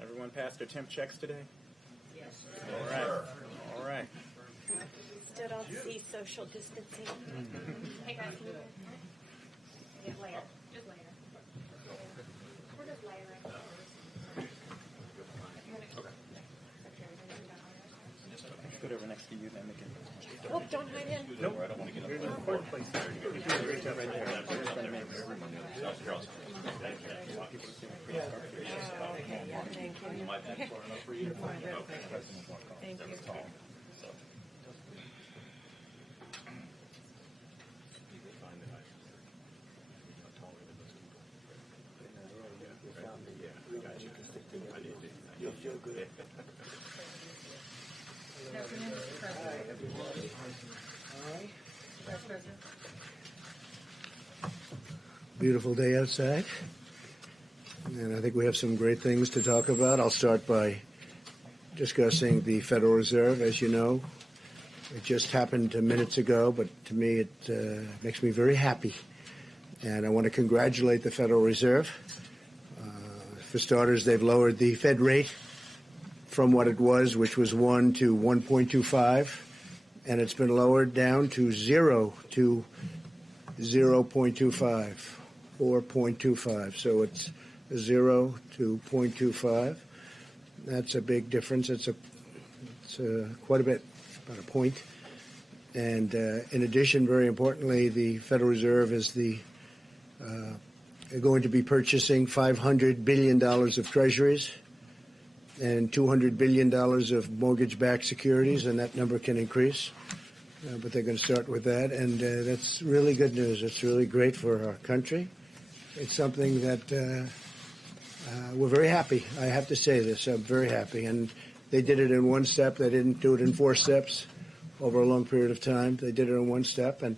Everyone passed their temp checks today? Yes. All right. All right. Still don't see social distancing. Hey guys, can you get later? Just later. We're just later. Let's go over next to you, then we can. Oh, don't hide him. Nope. I don't want to get up. Important place there. You're doing a great job right there. Okay, yeah, thank you. Thank you. You'll feel good. Good afternoon, Mr. President. Vice President. Beautiful day outside. And I think we have some great things to talk about. I'll start by discussing the Federal Reserve. As you know, it just happened minutes ago, but to me it makes me very happy. And I want to congratulate the Federal Reserve. For starters, they've lowered the Fed rate from what it was, which was 1 to 1.25, and it's been lowered down to 0 to 0.25 or 0.25. So it's 0 to 0.25. That's a big difference. It's quite a bit, about a point. And in addition, very importantly, the Federal Reserve is going to be purchasing $500 billion of treasuries and $200 billion of mortgage-backed securities, and that number can increase. But they're going to start with that, and that's really good news. It's really great for our country. It's something that we're very happy. I have to say this. I'm very happy. And they did it in one step. They didn't do it in 4 steps over a long period of time. They did it in one step, and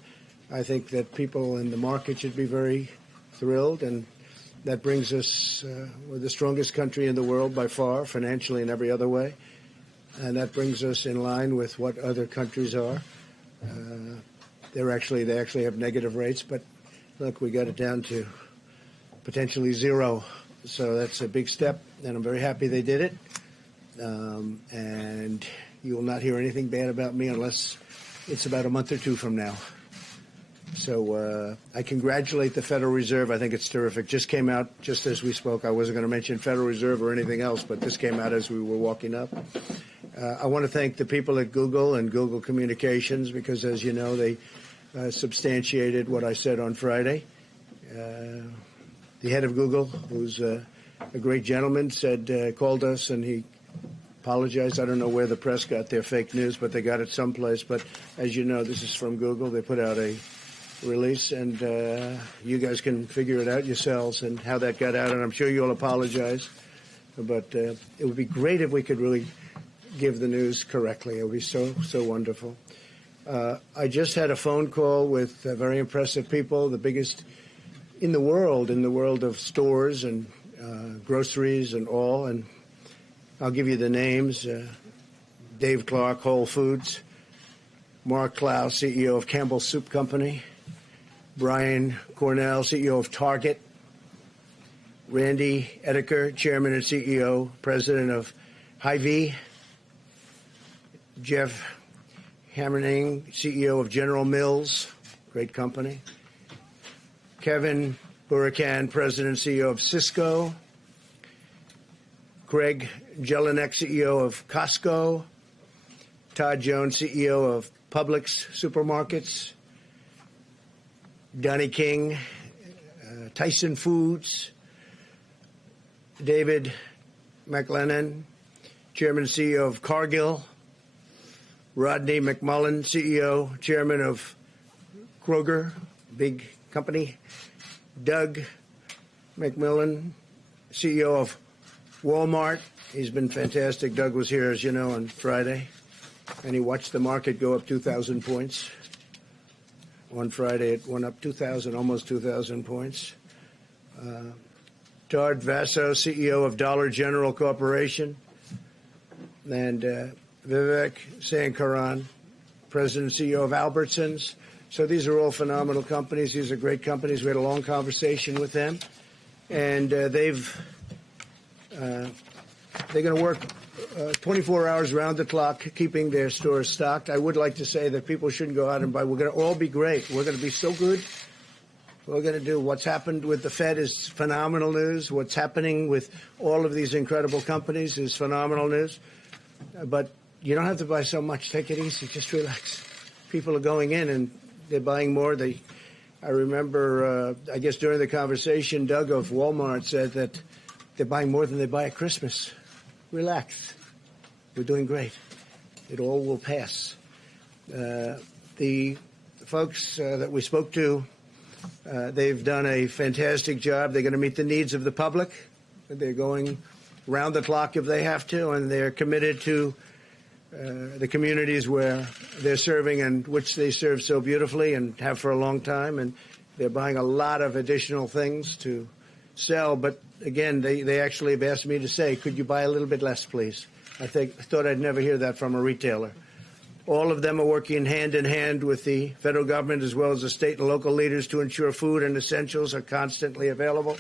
I think that people in the market should be very thrilled, and that brings us, we're the strongest country in the world by far, financially and every other way, and that brings us in line with what other countries are. They actually have negative rates, but look, we got it down to potentially 0, so that's a big step, and I'm very happy they did it, and you will not hear anything bad about me unless it's about a month or 2 from now. So I congratulate the Federal Reserve. I think it's terrific. Just came out just as we spoke. I wasn't going to mention Federal Reserve or anything else, but this came out as we were walking up. I want to thank the people at Google and Google Communications because, as you know, they substantiated what I said on Friday. The head of Google, who's a great gentleman, called us and he apologized. I don't know where the press got their fake news, but they got it someplace. But as you know, this is from Google. They put out a release, and you guys can figure it out yourselves and how that got out, and I'm sure you'll apologize. But it would be great if we could really give the news correctly. It would be so wonderful. I just had a phone call with very impressive people, the biggest in the world of stores and groceries and all, and I'll give you the names. Dave Clark, Whole Foods. Mark Clow, CEO of Campbell's Soup Company. Brian Cornell, CEO of Target. Randy Edeker, Chairman and CEO, President of Hy-Vee. Jeff Hammering, CEO of General Mills, great company. Kevin Burakan, President and CEO of Cisco. Greg Jelinek, CEO of Costco. Todd Jones, CEO of Publix Supermarkets. Donnie King, Tyson Foods. David McLennan, Chairman and CEO of Cargill. Rodney McMullen, CEO, Chairman of Kroger, big company. Doug McMillan, CEO of Walmart. He's been fantastic. Doug was here, as you know, on Friday. and he watched the market go up 2,000 points. On Friday, it went up 2,000, almost 2,000 points. Todd Vasso, CEO of Dollar General Corporation, and Vivek Sankaran, President and CEO of Albertsons. So these are all phenomenal companies. These are great companies. We had a long conversation with them, and they're going to work 24 hours round the clock, keeping their stores stocked. I would like to say that people shouldn't go out and buy. We're going to all be great. We're going to be so good. We're going to do what's happened with the Fed is phenomenal news. What's happening with all of these incredible companies is phenomenal news. But you don't have to buy so much. Take it easy. Just relax. People are going in and they're buying more. I remember, I guess during the conversation, Doug of Walmart said that they're buying more than they buy at Christmas. Relax. We're doing great. It all will pass. The folks that we spoke to, they've done a fantastic job. They're going to meet the needs of the public. They're going round the clock if they have to, and they're committed to the communities where they're serving and which they serve so beautifully and have for a long time. And they're buying a lot of additional things to sell. But again, they actually have asked me to say, could you buy a little bit less, please? I thought I'd never hear that from a retailer. All of them are working hand in hand with the federal government as well as the state and local leaders to ensure food and essentials are constantly available,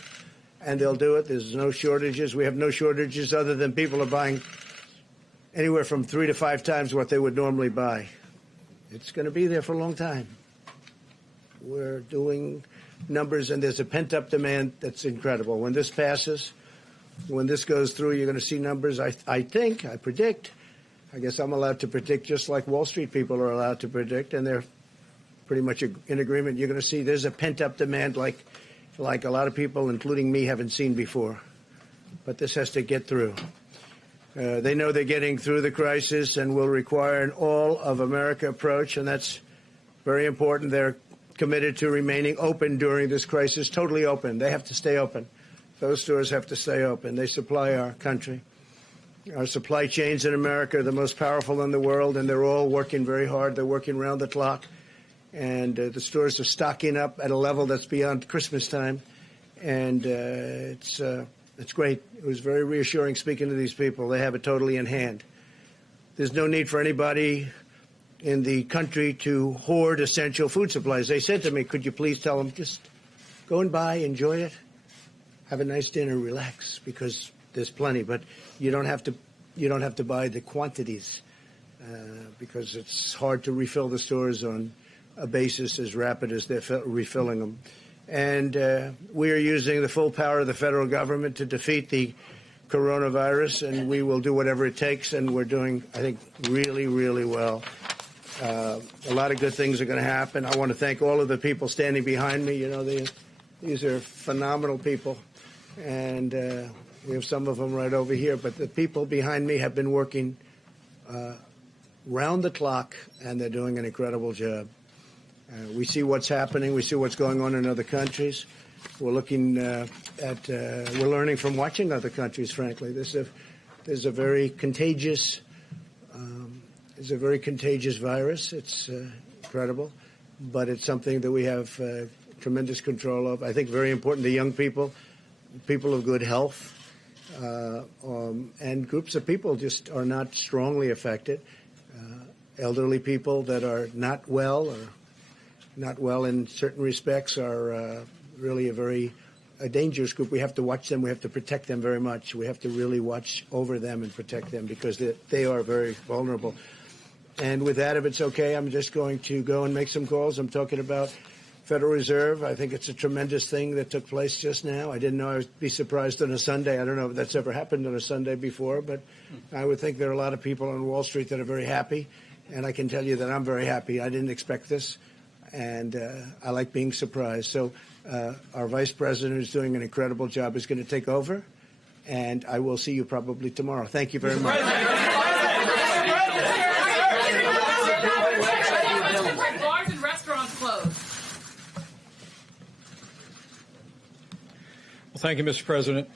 and they'll do it. There's no shortages. We have no shortages other than people are buying anywhere from 3 to 5 times what they would normally buy. It's going to be there for a long time. We're doing numbers, and there's a pent-up demand that's incredible. When this passes, when this goes through, you're going to see numbers, I predict. I guess I'm allowed to predict just like Wall Street people are allowed to predict, and they're pretty much in agreement. You're going to see there's a pent-up demand like a lot of people, including me, haven't seen before. But this has to get through. They know they're getting through the crisis and will require an all-of-America approach, and that's very important. They're committed to remaining open during this crisis, totally open. They have to stay open. Those stores have to stay open. They supply our country. Our supply chains in America are the most powerful in the world, and they're all working very hard. They're working around the clock, and the stores are stocking up at a level that's beyond Christmas time, and it's great. It was very reassuring speaking to these people. They have it totally in hand. There's no need for anybody in the country to hoard essential food supplies. They said to me, could you please tell them, just go and buy, enjoy it, have a nice dinner, relax, because there's plenty, but you don't have to buy the quantities because it's hard to refill the stores on a basis as rapid as they're refilling them. And we are using the full power of the federal government to defeat the coronavirus, and we will do whatever it takes, and we're doing, I think, really, really well. A lot of good things are going to happen. I want to thank all of the people standing behind me. You know, these are phenomenal people, and we have some of them right over here. But the people behind me have been working round the clock, and they're doing an incredible job. We see what's happening. We see what's going on in other countries. We're looking we're learning from watching other countries, frankly. There's a very contagious virus. It's incredible, but it's something that we have tremendous control of. I think very important to young people, people of good health, and groups of people just are not strongly affected. Elderly people that are not well or not well in certain respects are really a dangerous group. We have to watch them. We have to protect them very much. We have to really watch over them and protect them because they are very vulnerable. And with that, if it's okay, I'm just going to go and make some calls. I'm talking about Federal Reserve. I think it's a tremendous thing that took place just now. I didn't know I would be surprised on a Sunday. I don't know if that's ever happened on a Sunday before, but I would think there are a lot of people on Wall Street that are very happy. And I can tell you that I'm very happy. I didn't expect this, and I like being surprised. So our Vice President, who's doing an incredible job, is going to take over, and I will see you probably tomorrow. Thank you very much. Bars and restaurants closed. Well, thank you, Mr. President,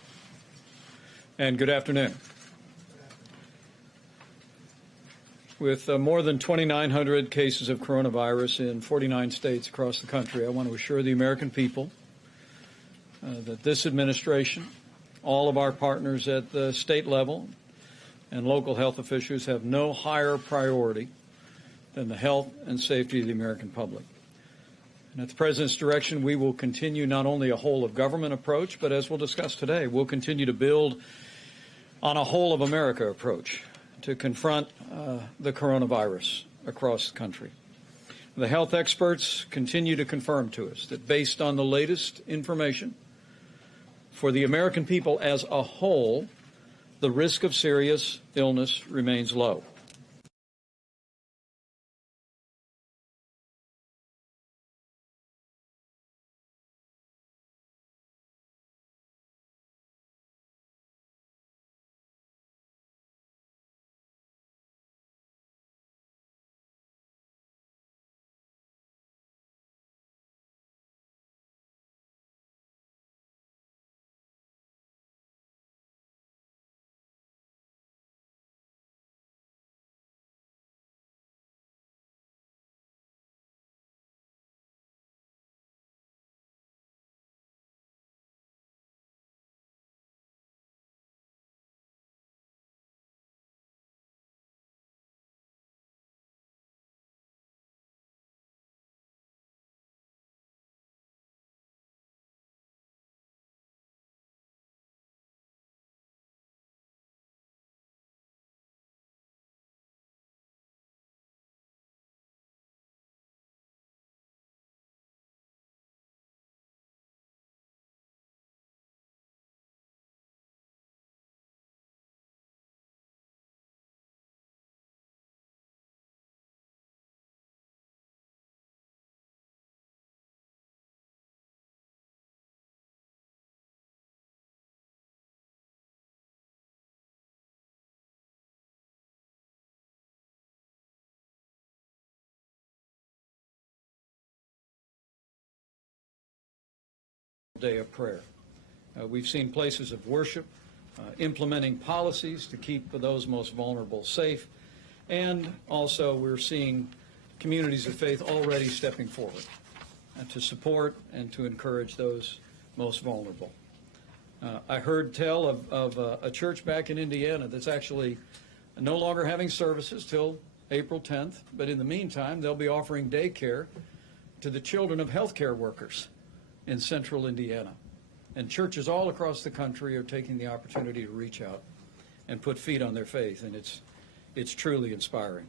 and good afternoon. With more than 2,900 cases of coronavirus in 49 states across the country, I want to assure the American people that this administration, all of our partners at the state level, and local health officials have no higher priority than the health and safety of the American public. And at the President's direction, we will continue not only a whole-of-government approach, but as we'll discuss today, we'll continue to build on a whole-of-America approach to confront the coronavirus across the country. The health experts continue to confirm to us that based on the latest information, for the American people as a whole, the risk of serious illness remains low. Day of prayer. We've seen places of worship implementing policies to keep those most vulnerable safe, and also we're seeing communities of faith already stepping forward to support and to encourage those most vulnerable. I heard tell of a church back in Indiana that's actually no longer having services till April 10th, but in the meantime they'll be offering daycare to the children of healthcare workers in central Indiana. And churches all across the country are taking the opportunity to reach out and put feet on their faith, and it's truly inspiring.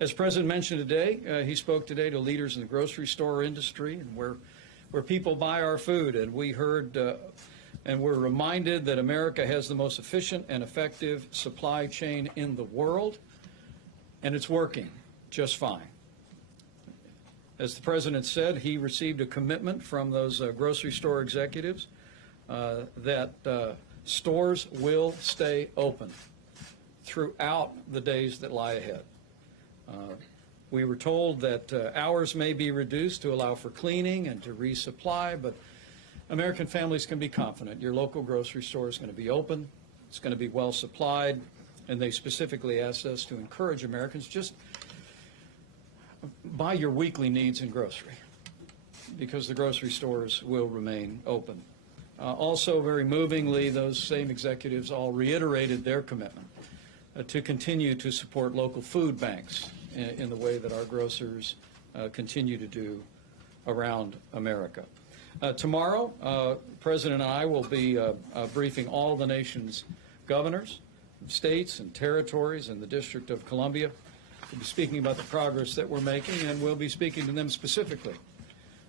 As the President mentioned today, he spoke today to leaders in the grocery store industry and where people buy our food, and we heard and we're reminded that America has the most efficient and effective supply chain in the world, and it's working just fine. As the President said, he received a commitment from those grocery store executives that stores will stay open throughout the days that lie ahead. We were told that hours may be reduced to allow for cleaning and to resupply, but American families can be confident your local grocery store is going to be open, it's going to be well supplied, and they specifically asked us to encourage Americans just buy your weekly needs in grocery, because the grocery stores will remain open. Also, very movingly, those same executives all reiterated their commitment to continue to support local food banks in the way that our grocers continue to do around America. Tomorrow, the President and I will be briefing all the nation's governors, states and territories, and the District of Columbia. We'll be speaking about the progress that we're making, and we'll be speaking to them specifically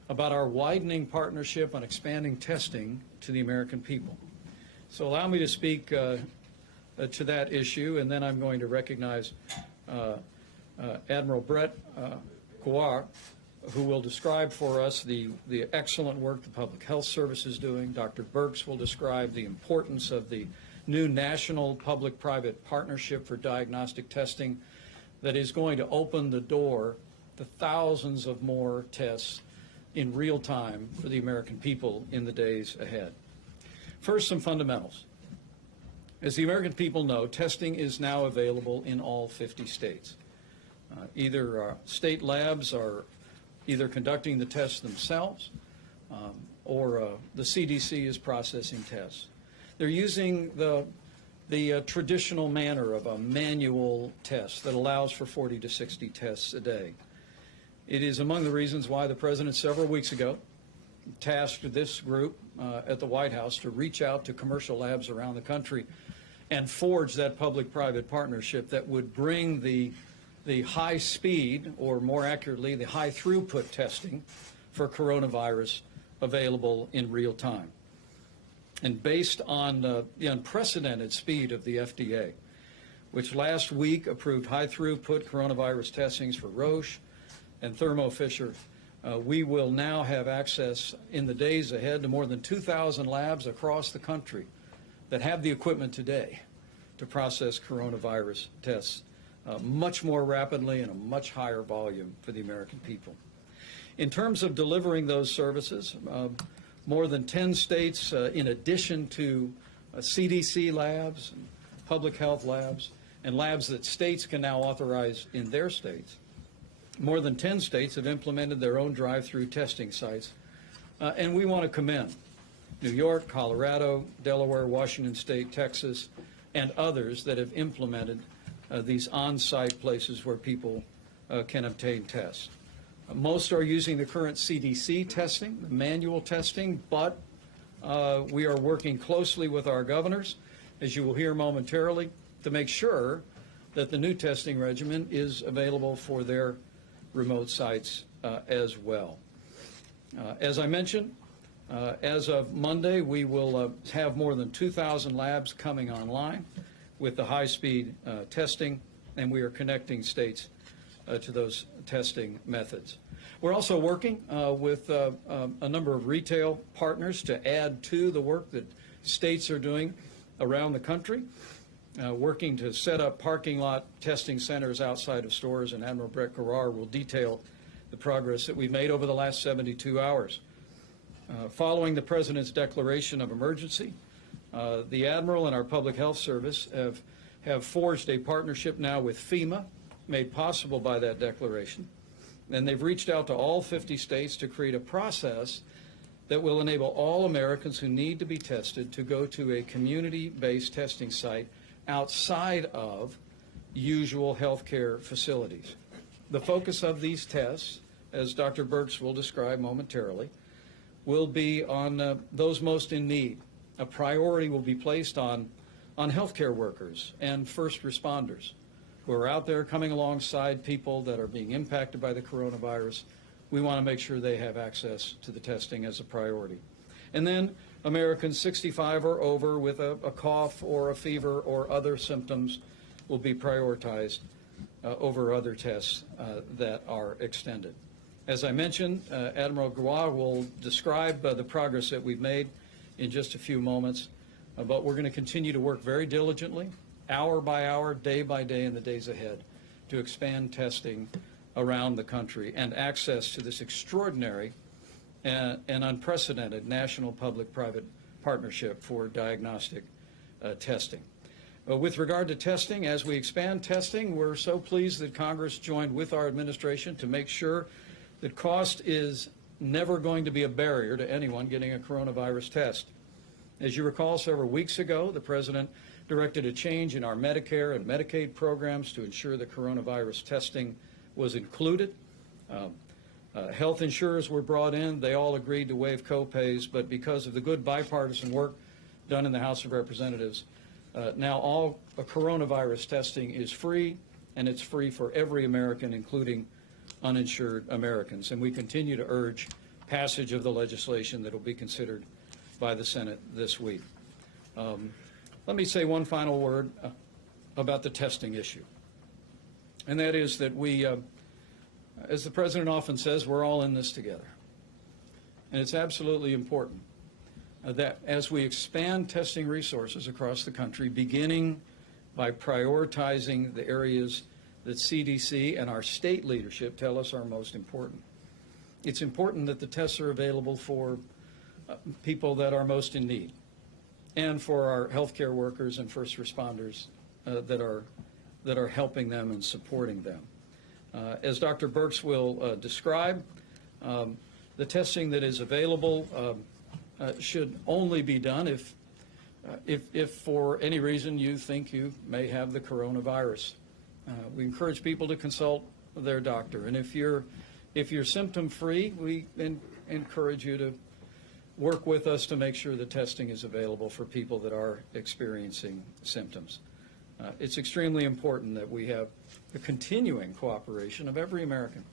about our widening partnership on expanding testing to the American people. So allow me to speak to that issue, and then I'm going to recognize Admiral Brett Kouar, who will describe for us the excellent work the Public Health Service is doing. Dr. Birx will describe the importance of the new national public-private partnership for diagnostic testing that is going to open the door to thousands of more tests in real time for the American people in the days ahead. First, some fundamentals. As the American people know, testing is now available in all 50 states. Either state labs are either conducting the tests themselves or the CDC is processing tests. They're using the traditional manner of a manual test that allows for 40 to 60 tests a day. It is among the reasons why the President several weeks ago tasked this group at the White House to reach out to commercial labs around the country and forge that public-private partnership that would bring the high speed, or more accurately, the high throughput testing for coronavirus available in real time. And based on the unprecedented speed of the FDA, which last week approved high throughput coronavirus testings for Roche and Thermo Fisher, we will now have access in the days ahead to more than 2,000 labs across the country that have the equipment today to process coronavirus tests much more rapidly and a much higher volume for the American people. In terms of delivering those services, more than 10 states, in addition to CDC labs, and public health labs, and labs that states can now authorize in their states, more than 10 states have implemented their own drive-through testing sites, and we want to commend New York, Colorado, Delaware, Washington State, Texas, and others that have implemented these on-site places where people can obtain tests. Most are using the current CDC testing, the manual testing, but we are working closely with our governors, as you will hear momentarily, to make sure that the new testing regimen is available for their remote sites as well. As I mentioned, as of Monday, we will have more than 2,000 labs coming online with the high-speed testing, and we are connecting states to those testing methods. We're also working with a number of retail partners to add to the work that states are doing around the country, working to set up parking lot testing centers outside of stores, and Admiral Brett Garrar will detail the progress that we've made over the last 72 hours. Following the President's declaration of emergency, the Admiral and our Public Health Service have forged a partnership now with FEMA, made possible by that declaration, and they've reached out to all 50 states to create a process that will enable all Americans who need to be tested to go to a community-based testing site outside of usual healthcare facilities. The focus of these tests, as Dr. Birx will describe momentarily, will be on those most in need. A priority will be placed on healthcare workers and first responders who are out there coming alongside people that are being impacted by the coronavirus. We want to make sure they have access to the testing as a priority. And then Americans 65 or over with a cough or a fever or other symptoms will be prioritized over other tests that are extended. As I mentioned, Admiral Garrar will describe the progress that we've made in just a few moments, but we're going to continue to work very diligently, hour by hour, day by day in the days ahead, to expand testing around the country and access to this extraordinary and unprecedented national public-private partnership for diagnostic testing. With regard to testing, as we expand testing, we're so pleased that Congress joined with our administration to make sure that cost is never going to be a barrier to anyone getting a coronavirus test. As you recall, several weeks ago, the President directed a change in our Medicare and Medicaid programs to ensure that coronavirus testing was included. Health insurers were brought in. They all agreed to waive co-pays, but because of the good bipartisan work done in the House of Representatives, now all coronavirus testing is free, and it's free for every American, including uninsured Americans. And we continue to urge passage of the legislation that will be considered by the Senate this week. Let me say one final word about the testing issue, and that is that we, as the President often says, we're all in this together. And it's absolutely important that as we expand testing resources across the country, beginning by prioritizing the areas that CDC and our state leadership tell us are most important, it's important that the tests are available for people that are most in need and for our healthcare workers and first responders that are helping them and supporting them. As Dr. Birx will describe, the testing that is available should only be done if for any reason you think you may have the coronavirus. We encourage people to consult their doctor, and if you're symptom-free, we encourage you to work with us to make sure the testing is available for people that are experiencing symptoms. It's extremely important that we have the continuing cooperation of every American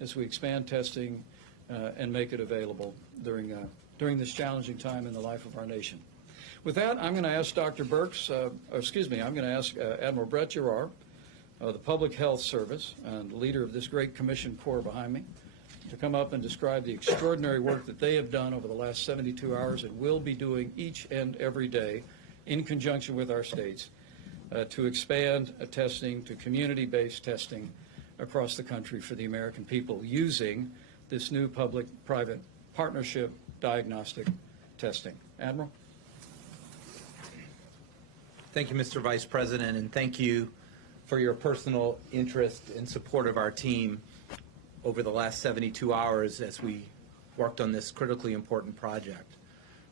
as we expand testing and make it available during this challenging time in the life of our nation. With that, I'm going to ask Dr. Birx, I'm going to ask Admiral Brett Giroir, the Public Health Service and leader of this great commission corps behind me, to come up and describe the extraordinary work that they have done over the last 72 hours and will be doing each and every day in conjunction with our states to expand testing to community-based testing across the country for the American people using this new public-private partnership diagnostic testing. Admiral? Thank you, Mr. Vice President, and thank you for your personal interest and support of our team over the last 72 hours as we worked on this critically important project.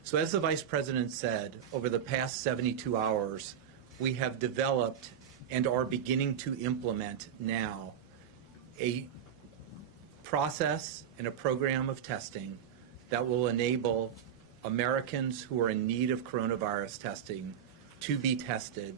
So as the Vice President said, over the past 72 hours, we have developed and are beginning to implement now a process and a program of testing that will enable Americans who are in need of coronavirus testing to be tested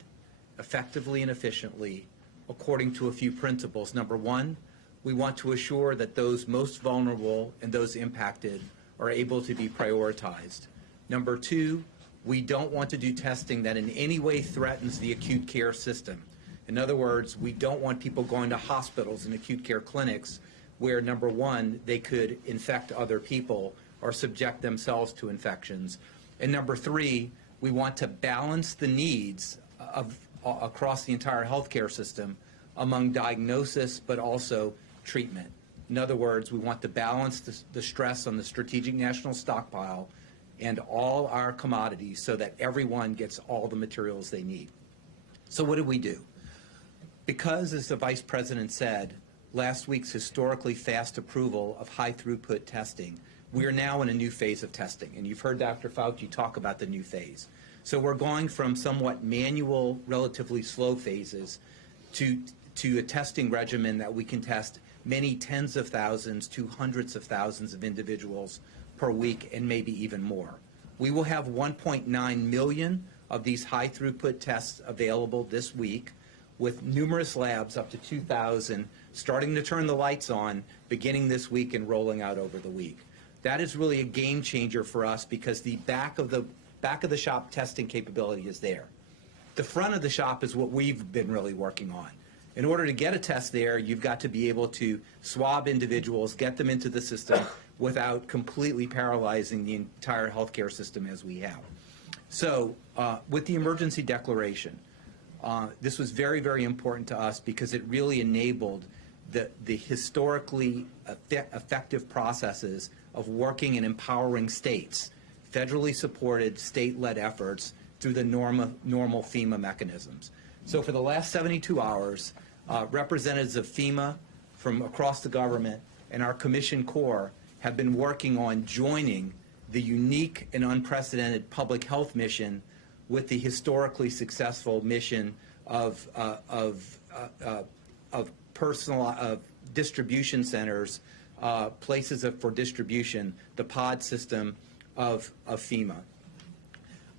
effectively and efficiently according to a few principles. Number one, we want to assure that those most vulnerable and those impacted are able to be prioritized. Number two, we don't want to do testing that in any way threatens the acute care system. In other words, we don't want people going to hospitals and acute care clinics where, number one, they could infect other people or subject themselves to infections. And number three, we want to balance the needs across the entire healthcare system among diagnosis but also treatment. In other words, we want to balance the stress on the strategic national stockpile and all our commodities so that everyone gets all the materials they need. So what did we do? Because, as the Vice President said, last week's historically fast approval of high throughput testing, we are now in a new phase of testing. And you've heard Dr. Fauci talk about the new phase. So we're going from somewhat manual, relatively slow phases to a testing regimen that we can test many tens of thousands to hundreds of thousands of individuals per week and maybe even more. We will have 1.9 million of these high throughput tests available this week, with numerous labs, up to 2,000, starting to turn the lights on beginning this week and rolling out over the week. That is really a game changer for us because the back of the shop testing capability is there. The front of the shop is what we've been really working on. In order to get a test there, you've got to be able to swab individuals, get them into the system without completely paralyzing the entire healthcare system as we have. So with the emergency declaration, this was very, very important to us because it really enabled the historically effective processes of working and empowering states, federally supported state-led efforts through the normal FEMA mechanisms. So for the last 72 hours, representatives of FEMA from across the government and our commission corps have been working on joining the unique and unprecedented public health mission with the historically successful mission of distribution centers, places for distribution, the pod system of FEMA.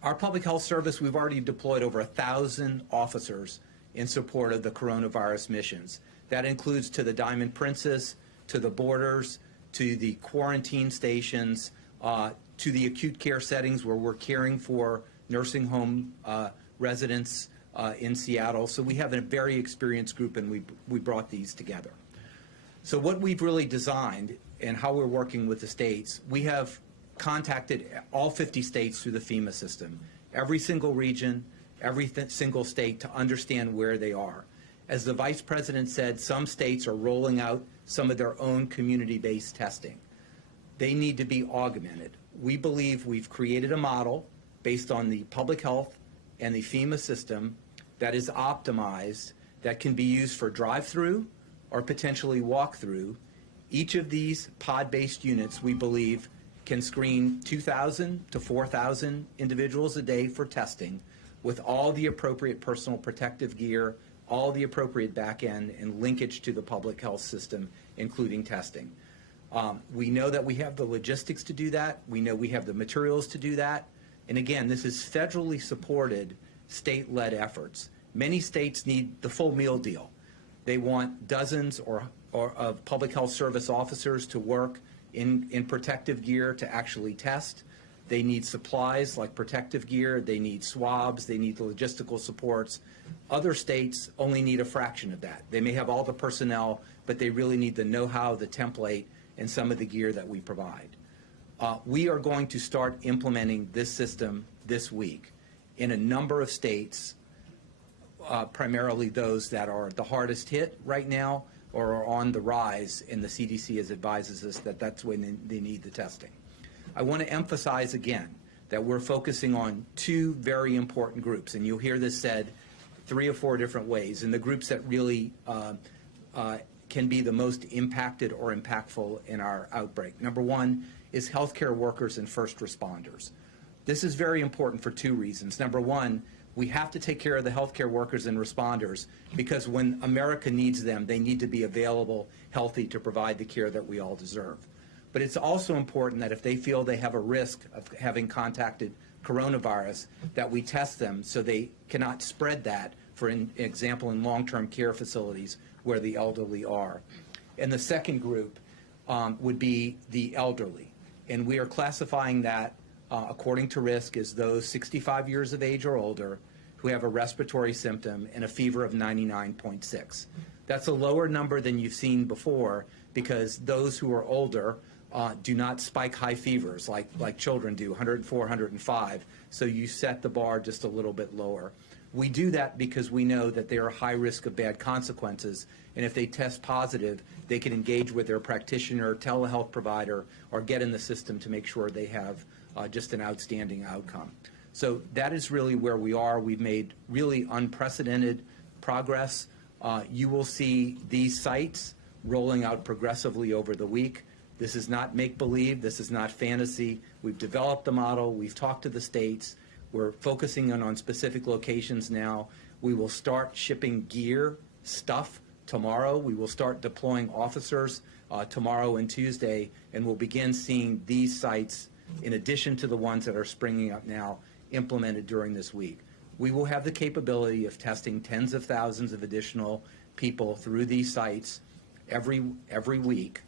Our public health service, we've already deployed over 1,000 officers in support of the coronavirus missions. That includes to the Diamond Princess, to the borders, to the quarantine stations, to the acute care settings where we're caring for nursing home residents in Seattle. So we have a very experienced group, and we brought these together. So what we've really designed and how we're working with the states, we have contacted all 50 states through the FEMA system, every single region, every single state, to understand where they are. As the Vice President said, some states are rolling out some of their own community-based testing. They need to be augmented. We believe we've created a model based on the public health and the FEMA system that is optimized, that can be used for drive-through or potentially walk through. Each of these pod-based units, we believe, can screen 2,000 to 4,000 individuals a day for testing with all the appropriate personal protective gear, all the appropriate back end and linkage to the public health system, including testing. We know that we have the logistics to do that. We know we have the materials to do that. And again, this is federally supported, state-led efforts. Many states need the full meal deal. They want dozens or of public health service officers to work in protective gear to actually test. They need supplies like protective gear. They need swabs. They need the logistical supports. Other states only need a fraction of that. They may have all the personnel, but they really need the know-how, the template, and some of the gear that we provide. We are going to start implementing this system this week in a number of states, primarily those that are the hardest hit right now or are on the rise, and the CDC advises us that that's when they need the testing. I want to emphasize again that we're focusing on two very important groups, and you'll hear this said 3 or 4 different ways, and the groups that really can be the most impacted or impactful in our outbreak. Number one is healthcare workers and first responders. This is very important for 2 reasons. Number one, we have to take care of the healthcare workers and responders because when America needs them, they need to be available, healthy, to provide the care that we all deserve. But it's also important that if they feel they have a risk of having contacted coronavirus, that we test them so they cannot spread that, for example, in long-term care facilities where the elderly are. And the second group would be the elderly. And we are classifying that according to risk as those 65 years of age or older who have a respiratory symptom and a fever of 99.6. That's a lower number than you've seen before because those who are older do not spike high fevers like children do, 104, 105. So you set the bar just a little bit lower. We do that because we know that they are high risk of bad consequences, and if they test positive, they can engage with their practitioner, telehealth provider, or get in the system to make sure they have just an outstanding outcome. So that is really where we are. We've made really unprecedented progress. You will see these sites rolling out progressively over the week. This is not make-believe. This is not fantasy. We've developed the model. We've talked to the states. We're focusing on specific locations now. We will start shipping gear, stuff tomorrow. We will start deploying officers tomorrow and Tuesday, and we'll begin seeing these sites, in addition to the ones that are springing up now, implemented during this week. We will have the capability of testing tens of thousands of additional people through these sites every week,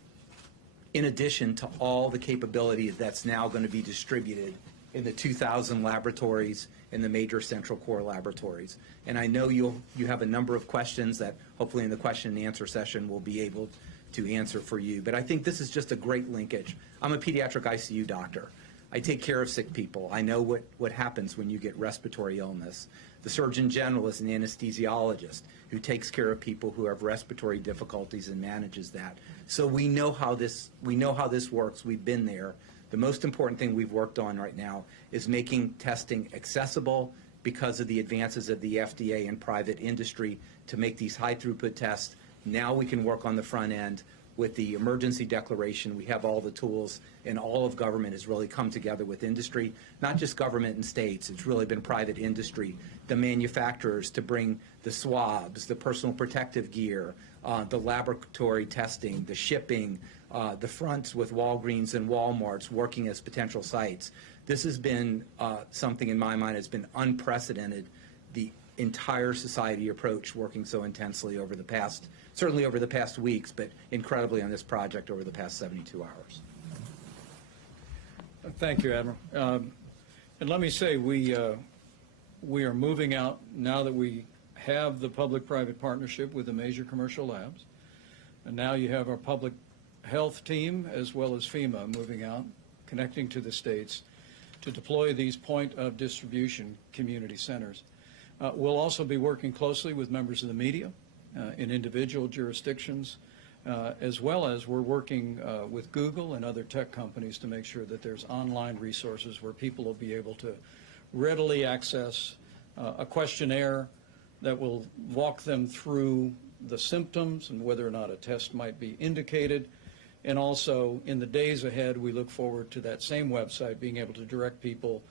in addition to all the capability that's now going to be distributed in the 2,000 laboratories in the major central core laboratories. And I know you have a number of questions that hopefully in the question and answer session we'll be able to answer for you. But I think this is just a great linkage. I'm a pediatric ICU doctor. I take care of sick people. I know what happens when you get respiratory illness. The Surgeon General is an anesthesiologist who takes care of people who have respiratory difficulties and manages that. So we know how this works. We've been there. The most important thing we've worked on right now is making testing accessible because of the advances of the FDA and private industry to make these high throughput tests. Now we can work on the front end. With the emergency declaration, we have all the tools, and all of government has really come together with industry, not just government and states. It's really been private industry, the manufacturers to bring the swabs, the personal protective gear, the laboratory testing, the shipping, the fronts with Walgreens and Walmarts working as potential sites. This has been something in my mind has been unprecedented, the entire society approach working so intensely over the past, certainly over the past weeks, but incredibly on this project over the past 72 hours. Thank you, Admiral. And let me say, we are moving out now that we have the public-private partnership with the major commercial labs. And now you have our public health team as well as FEMA moving out, connecting to the states to deploy these point of distribution community centers. We'll also be working closely with members of the media in individual jurisdictions, as well as we're working with Google and other tech companies to make sure that there's online resources where people will be able to readily access a questionnaire that will walk them through the symptoms and whether or not a test might be indicated. And also, in the days ahead, we look forward to that same website being able to direct people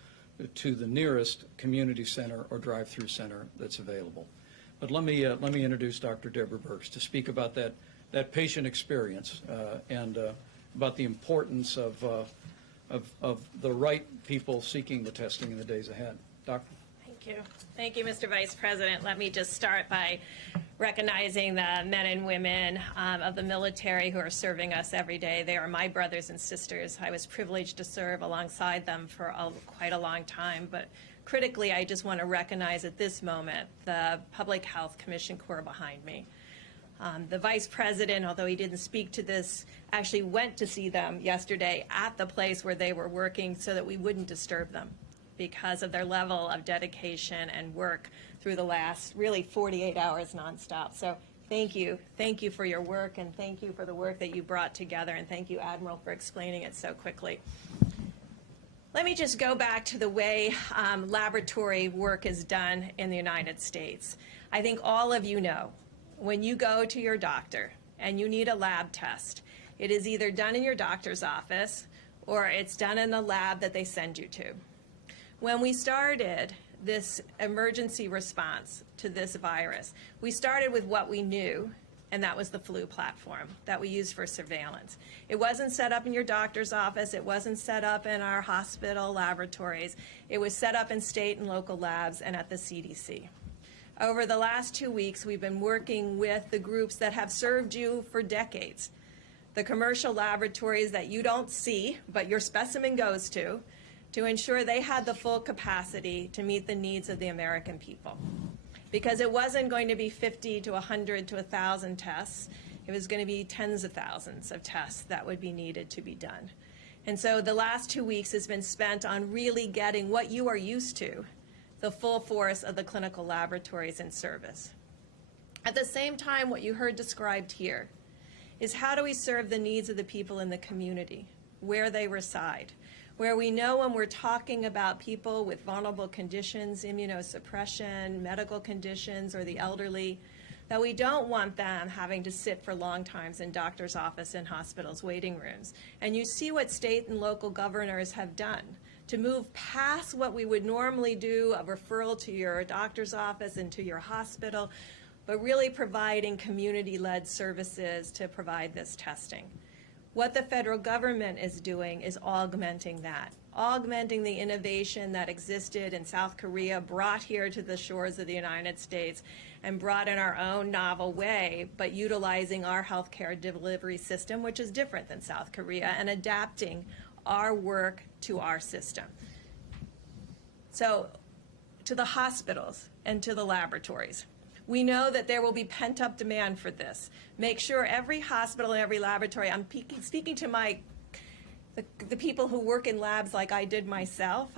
to the nearest community center or drive-through center that's available. But let me introduce Dr. Deborah Birx to speak about that patient experience and about the importance of the right people seeking the testing in the days ahead. Doctor? Thank you. Thank you, Mr. Vice President. Let me just start by recognizing the men and women of the military who are serving us every day. They are my brothers and sisters. I was privileged to serve alongside them for quite a long time. But critically, I just want to recognize at this moment the Public Health Commission Corps behind me. The Vice President, although he didn't speak to this, actually went to see them yesterday at the place where they were working so that we wouldn't disturb them, because of their level of dedication and work through the last really 48 hours nonstop. So thank you. Thank you for your work, and thank you for the work that you brought together, and thank you, Admiral, for explaining it so quickly. Let me just go back to the way laboratory work is done in the United States. I think all of you know, when you go to your doctor and you need a lab test, it is either done in your doctor's office or it's done in the lab that they send you to. When we started this emergency response to this virus, we started with what we knew, and that was the flu platform that we used for surveillance. It wasn't set up in your doctor's office. It wasn't set up in our hospital laboratories. It was set up in state and local labs and at the CDC. Over the last 2 weeks, we've been working with the groups that have served you for decades, the commercial laboratories that you don't see, but your specimen goes to ensure they had the full capacity to meet the needs of the American people. Because it wasn't going to be 50 to 100 to 1,000 tests. It was going to be tens of thousands of tests that would be needed to be done. And so the last 2 weeks has been spent on really getting what you are used to, the full force of the clinical laboratories in service. At the same time, what you heard described here is how do we serve the needs of the people in the community, where they reside, where we know when we're talking about people with vulnerable conditions, immunosuppression, medical conditions, or the elderly, that we don't want them having to sit for long times in doctor's office and hospitals' waiting rooms. And you see what state and local governors have done to move past what we would normally do, a referral to your doctor's office and to your hospital, but really providing community-led services to provide this testing. What the federal government is doing is augmenting that, augmenting the innovation that existed in South Korea, brought here to the shores of the United States, and brought in our own novel way, but utilizing our healthcare delivery system, which is different than South Korea, and adapting our work to our system. So, to the hospitals and to the laboratories. We know that there will be pent-up demand for this. Make sure every hospital and every laboratory, I'm speaking to the people who work in labs like I did myself,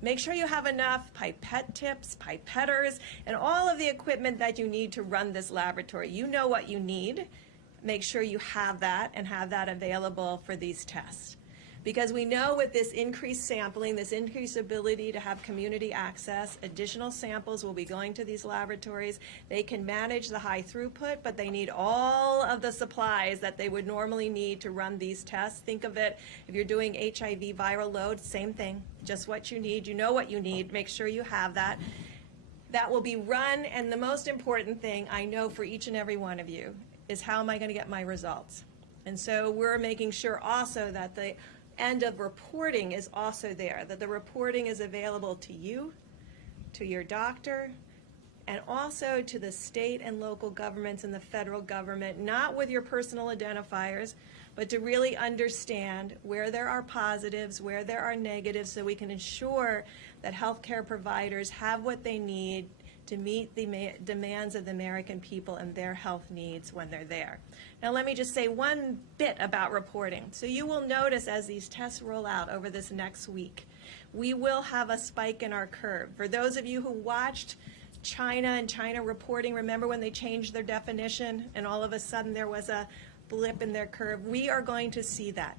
make sure you have enough pipette tips, pipetters, and all of the equipment that you need to run this laboratory. You know what you need. Make sure you have that and have that available for these tests. Because we know with this increased sampling, this increased ability to have community access, additional samples will be going to these laboratories. They can manage the high throughput, but they need all of the supplies that they would normally need to run these tests. Think of it, if you're doing HIV viral load, same thing, just what you need. You know what you need, make sure you have that. That will be run, and the most important thing I know for each and every one of you is how am I going to get my results? And so we're making sure also that the end of reporting is also there, that the reporting is available to you, to your doctor, and also to the state and local governments and the federal government, not with your personal identifiers, but to really understand where there are positives, where there are negatives, so we can ensure that healthcare providers have what they need to meet the demands of the American people and their health needs when they're there. Now let me just say one bit about reporting. So you will notice as these tests roll out over this next week, we will have a spike in our curve. For those of you who watched China and China reporting, remember when they changed their definition and all of a sudden there was a blip in their curve? We are going to see that.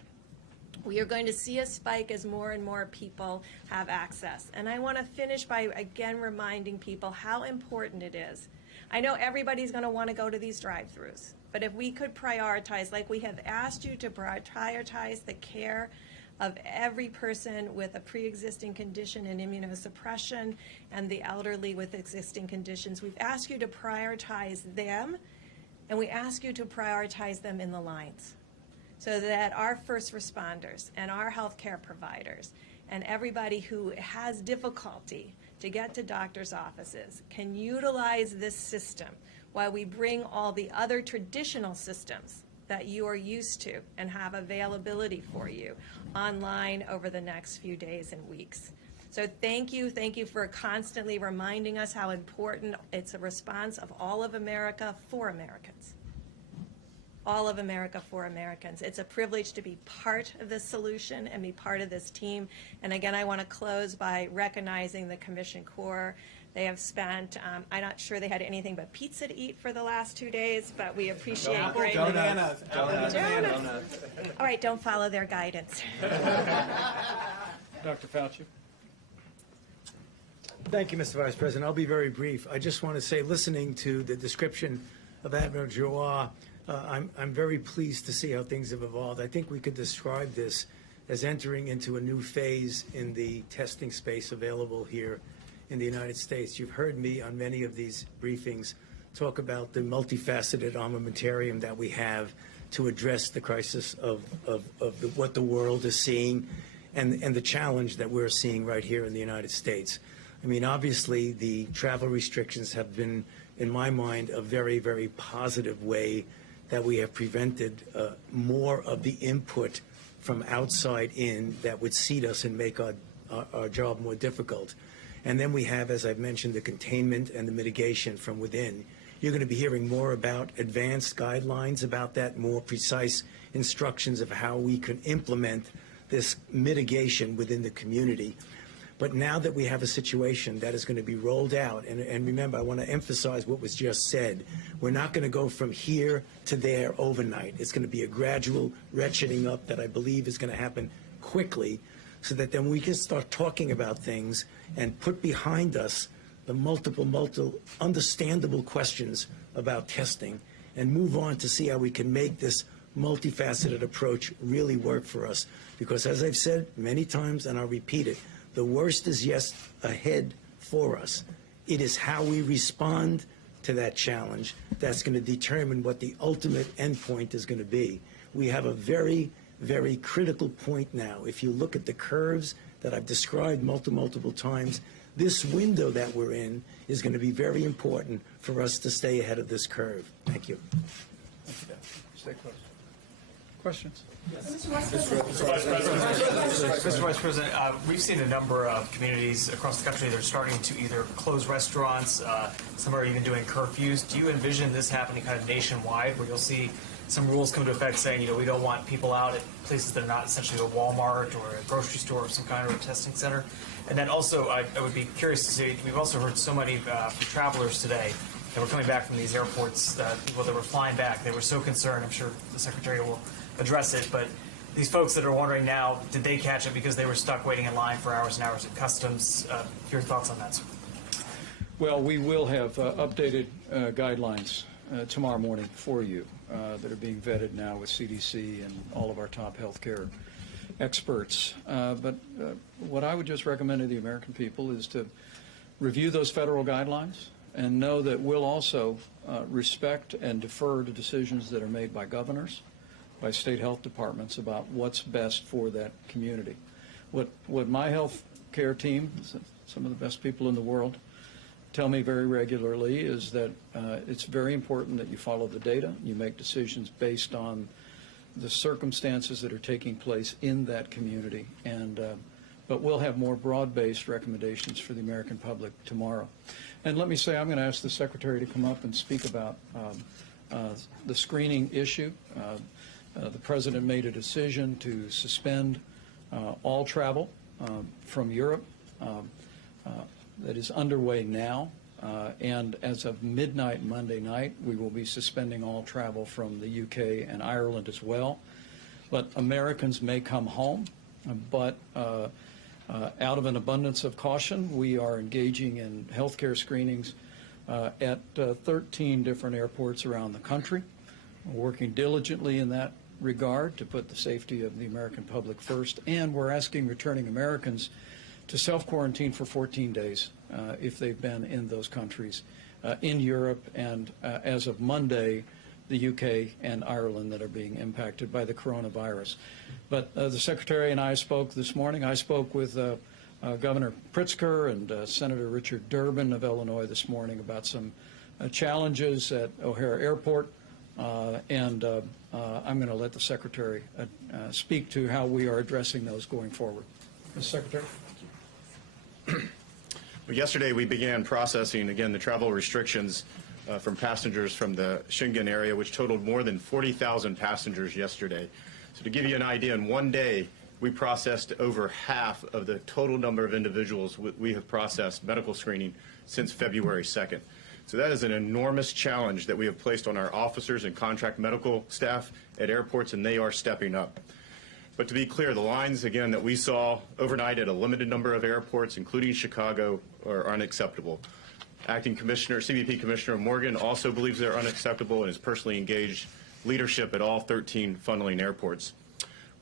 We are going to see a spike as more and more people have access. And I want to finish by again reminding people how important it is. I know everybody's going to want to go to these drive-throughs, but if we could prioritize, like we have asked you to prioritize the care of every person with a pre-existing condition and immunosuppression and the elderly with existing conditions, we've asked you to prioritize them, and we ask you to prioritize them in the lines so that our first responders and our healthcare providers and everybody who has difficulty to get to doctors' offices can utilize this system while we bring all the other traditional systems that you are used to and have availability for you online over the next few days and weeks. So thank you for constantly reminding us how important it's a response of all of America for Americans. All of America for Americans. It's a privilege to be part of this solution and be part of this team. And again, I want to close by recognizing the Commission Corps. They have spent, I'm not sure they had anything but pizza to eat for the last 2 days, but we appreciate greatly. Donuts. All right, don't follow their guidance. Dr. Fauci. Thank you, Mr. Vice President. I'll be very brief. I just want to say, listening to the description of Admiral Giroir, I'm very pleased to see how things have evolved. I think we could describe this as entering into a new phase in the testing space available here in the United States. You've heard me on many of these briefings talk about the multifaceted armamentarium that we have to address the crisis of what the world is seeing and the challenge that we're seeing right here in the United States. I mean, obviously, the travel restrictions have been, in my mind, a very, very positive way that we have prevented more of the input from outside in that would seat us and make our job more difficult. And then we have, as I've mentioned, the containment and the mitigation from within. You're going to be hearing more about advanced guidelines about that, more precise instructions of how we can implement this mitigation within the community. But now that we have a situation that is going to be rolled out, and remember, I want to emphasize what was just said. We're not going to go from here to there overnight. It's going to be a gradual ratcheting up that I believe is going to happen quickly, so that then we can start talking about things and put behind us the multiple understandable questions about testing and move on to see how we can make this multifaceted approach really work for us. Because as I've said many times, and I'll repeat it, the worst is yet ahead for us. It is how we respond to that challenge that's going to determine what the ultimate endpoint is going to be. We have a very, very critical point now. If you look at the curves that I've described multiple times, this window that we're in is going to be very important for us to stay ahead of this curve. Thank you. Stay close. Questions? Mr. Vice President, we've seen a number of communities across the country that are starting to either close restaurants, some are even doing curfews. Do you envision this happening kind of nationwide, where you'll see some rules come to effect saying, you know, we don't want people out at places that are not essentially a Walmart or a grocery store or some kind of a testing center? And then also, I would be curious to see, we've also heard so many from travelers today that were coming back from these airports, people that were flying back, they were so concerned. I'm sure the Secretary will address it, but these folks that are wondering now, did they catch it because they were stuck waiting in line for hours and hours at customs? Your thoughts on that, sir? Well, we will have updated guidelines tomorrow morning for you that are being vetted now with CDC and all of our top healthcare experts. But what I would just recommend to the American people is to review those federal guidelines and know that we'll also respect and defer to decisions that are made by governors, by state health departments about what's best for that community. What my health care team, some of the best people in the world, tell me very regularly is that it's very important that you follow the data, you make decisions based on the circumstances that are taking place in that community, and but we'll have more broad-based recommendations for the American public tomorrow. And let me say, I'm going to ask the Secretary to come up and speak about the screening issue. The President made a decision to suspend all travel from Europe. That is underway now, and as of midnight Monday night, we will be suspending all travel from the UK and Ireland as well. But Americans may come home, but out of an abundance of caution, we are engaging in healthcare screenings at 13 different airports around the country. We're working diligently in that regard to put the safety of the American public first, and we're asking returning Americans to self-quarantine for 14 days if they've been in those countries, in Europe, and as of Monday, the UK and Ireland that are being impacted by the coronavirus. But the Secretary and I spoke this morning. I spoke with Governor Pritzker and Senator Richard Durbin of Illinois this morning about some challenges at O'Hare Airport, and I'm going to let the Secretary speak to how we are addressing those going forward. Mr. Secretary. Well, yesterday we began processing, again, the travel restrictions from passengers from the Schengen area, which totaled more than 40,000 passengers yesterday. So to give you an idea, in one day, we processed over half of the total number of individuals we have processed medical screening since February 2nd. So that is an enormous challenge that we have placed on our officers and contract medical staff at airports, and they are stepping up. But to be clear, the lines, again, that we saw overnight at a limited number of airports, including Chicago, are unacceptable. Acting Commissioner, CBP Commissioner Morgan also believes they're unacceptable and has personally engaged leadership at all 13 funneling airports.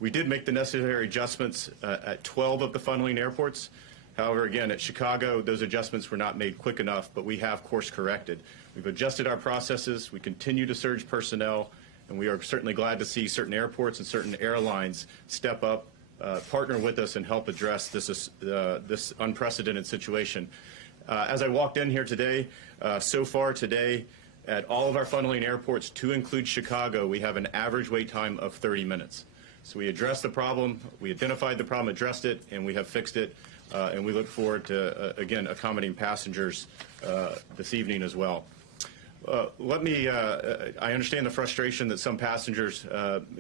We did make the necessary adjustments at 12 of the funneling airports. However, again, at Chicago, those adjustments were not made quick enough, but we have course corrected. We've adjusted our processes. We continue to surge personnel, and we are certainly glad to see certain airports and certain airlines step up, partner with us, and help address this unprecedented situation. As I walked in here today, so far today, at all of our funneling airports, to include Chicago, we have an average wait time of 30 minutes. So we addressed the problem, we identified the problem, addressed it, and we have fixed it, and we look forward to, again, accommodating passengers this evening as well. I understand the frustration that some passengers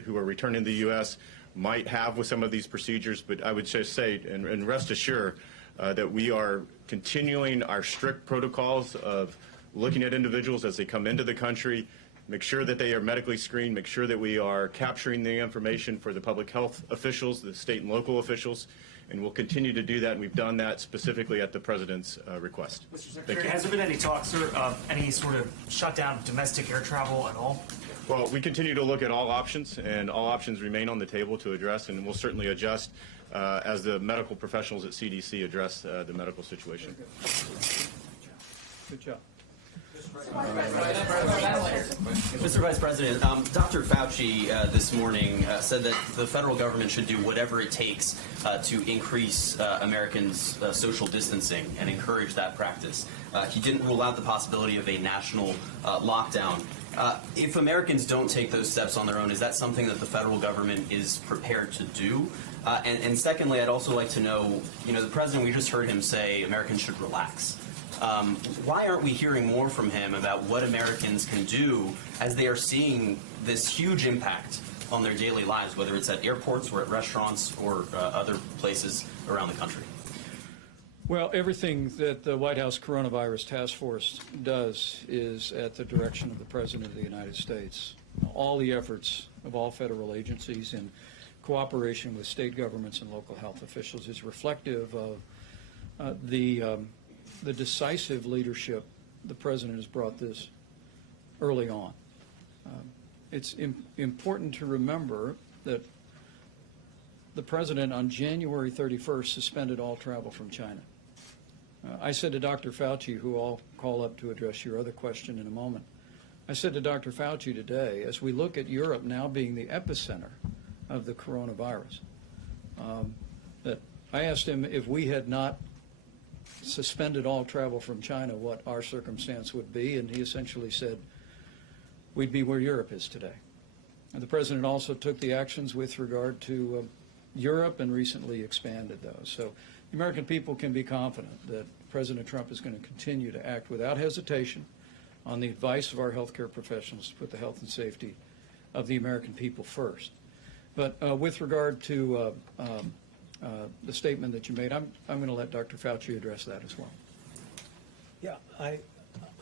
who are returning to the U.S. might have with some of these procedures, but I would just say, and rest assured, that we are continuing our strict protocols of looking at individuals as they come into the country, make sure that they are medically screened, make sure that we are capturing the information for the public health officials, the state and local officials, and we'll continue to do that, and we've done that specifically at the President's request. Mr. Secretary, has there been any talk, sir, of any sort of shutdown of domestic air travel at all? Well, we continue to look at all options, and all options remain on the table to address, and we'll certainly adjust as the medical professionals at CDC address the medical situation. Good job. Mr. Vice President, Dr. Fauci this morning said that the federal government should do whatever it takes to increase Americans' social distancing and encourage that practice. He didn't rule out the possibility of a national lockdown. If Americans don't take those steps on their own, is that something that the federal government is prepared to do? And secondly, I'd also like to know, the president, we just heard him say Americans should relax. Why aren't we hearing more from him about what Americans can do as they are seeing this huge impact on their daily lives, whether it's at airports or at restaurants or other places around the country? Well, everything that the White House Coronavirus Task Force does is at the direction of the President of the United States. All the efforts of all federal agencies in cooperation with state governments and local health officials is reflective of the decisive leadership the President has brought this early on. It's important to remember that the President on January 31st suspended all travel from China. I said to Dr. Fauci, who I'll call up to address your other question in a moment, I said to Dr. Fauci today, as we look at Europe now being the epicenter of the coronavirus, that I asked him if we had not suspended all travel from China, what our circumstance would be, and he essentially said we'd be where Europe is today. And the President also took the actions with regard to Europe and recently expanded those. So the American people can be confident that President Trump is going to continue to act without hesitation on the advice of our healthcare professionals to put the health and safety of the American people first. But with regard to the statement that you made, I'm going to let Dr. Fauci address that as well. Yeah, I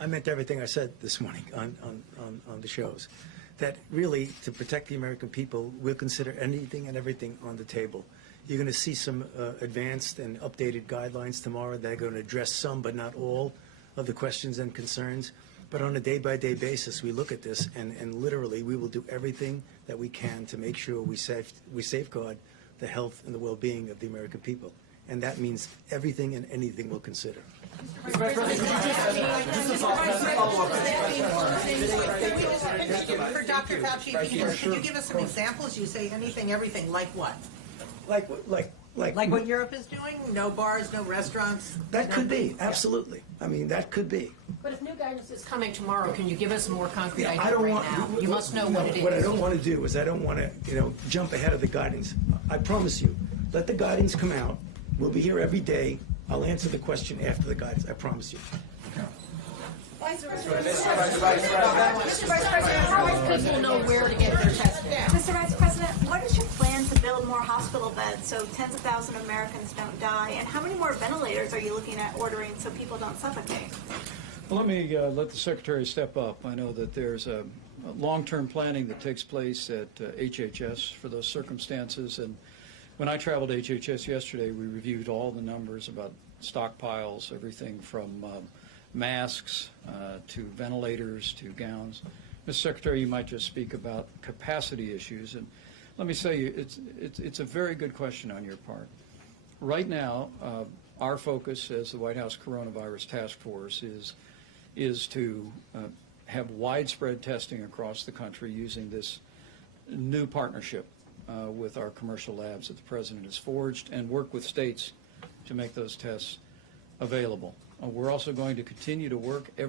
meant everything I said this morning on the shows. That really, to protect the American people, we'll consider anything and everything on the table. You're going to see some advanced and updated guidelines tomorrow that are going to address some, but not all, of the questions and concerns. But on a day-by-day basis, we look at this, and literally, we will do everything that we can to make sure we safeguard the health and the well-being of the American people. And that means everything and anything we'll consider. For Dr. Fauci, could you give us some examples? You say anything, everything, like what? Like what Europe is doing? No bars, no restaurants? That could be, absolutely. I mean, that could be. But if new guidance is coming tomorrow, can you give us a more concrete Yeah, idea I don't right want, now? You must know what it is. What I don't want to do is I don't want to, jump ahead of the guidance. I promise you, let the guidance come out. We'll be here every day. I'll answer the question after the guidance. I promise you. Mr. Vice President, how are People know where to get their testing. Mr. Vice President, what is your plan to build more hospital beds so tens of thousands of Americans don't die? And how many more ventilators are you looking at ordering so people don't suffocate? Well, let me let the Secretary step up. I know that there's a long-term planning that takes place at HHS for those circumstances. And when I traveled to HHS yesterday, we reviewed all the numbers about stockpiles, everything from masks to ventilators to gowns. Mr. Secretary, you might just speak about capacity issues. And let me say, it's a very good question on your part. Right now, our focus as the White House Coronavirus Task Force is to have widespread testing across the country using this new partnership with our commercial labs that the President has forged, and work with states to make those tests available. We're also going to continue to work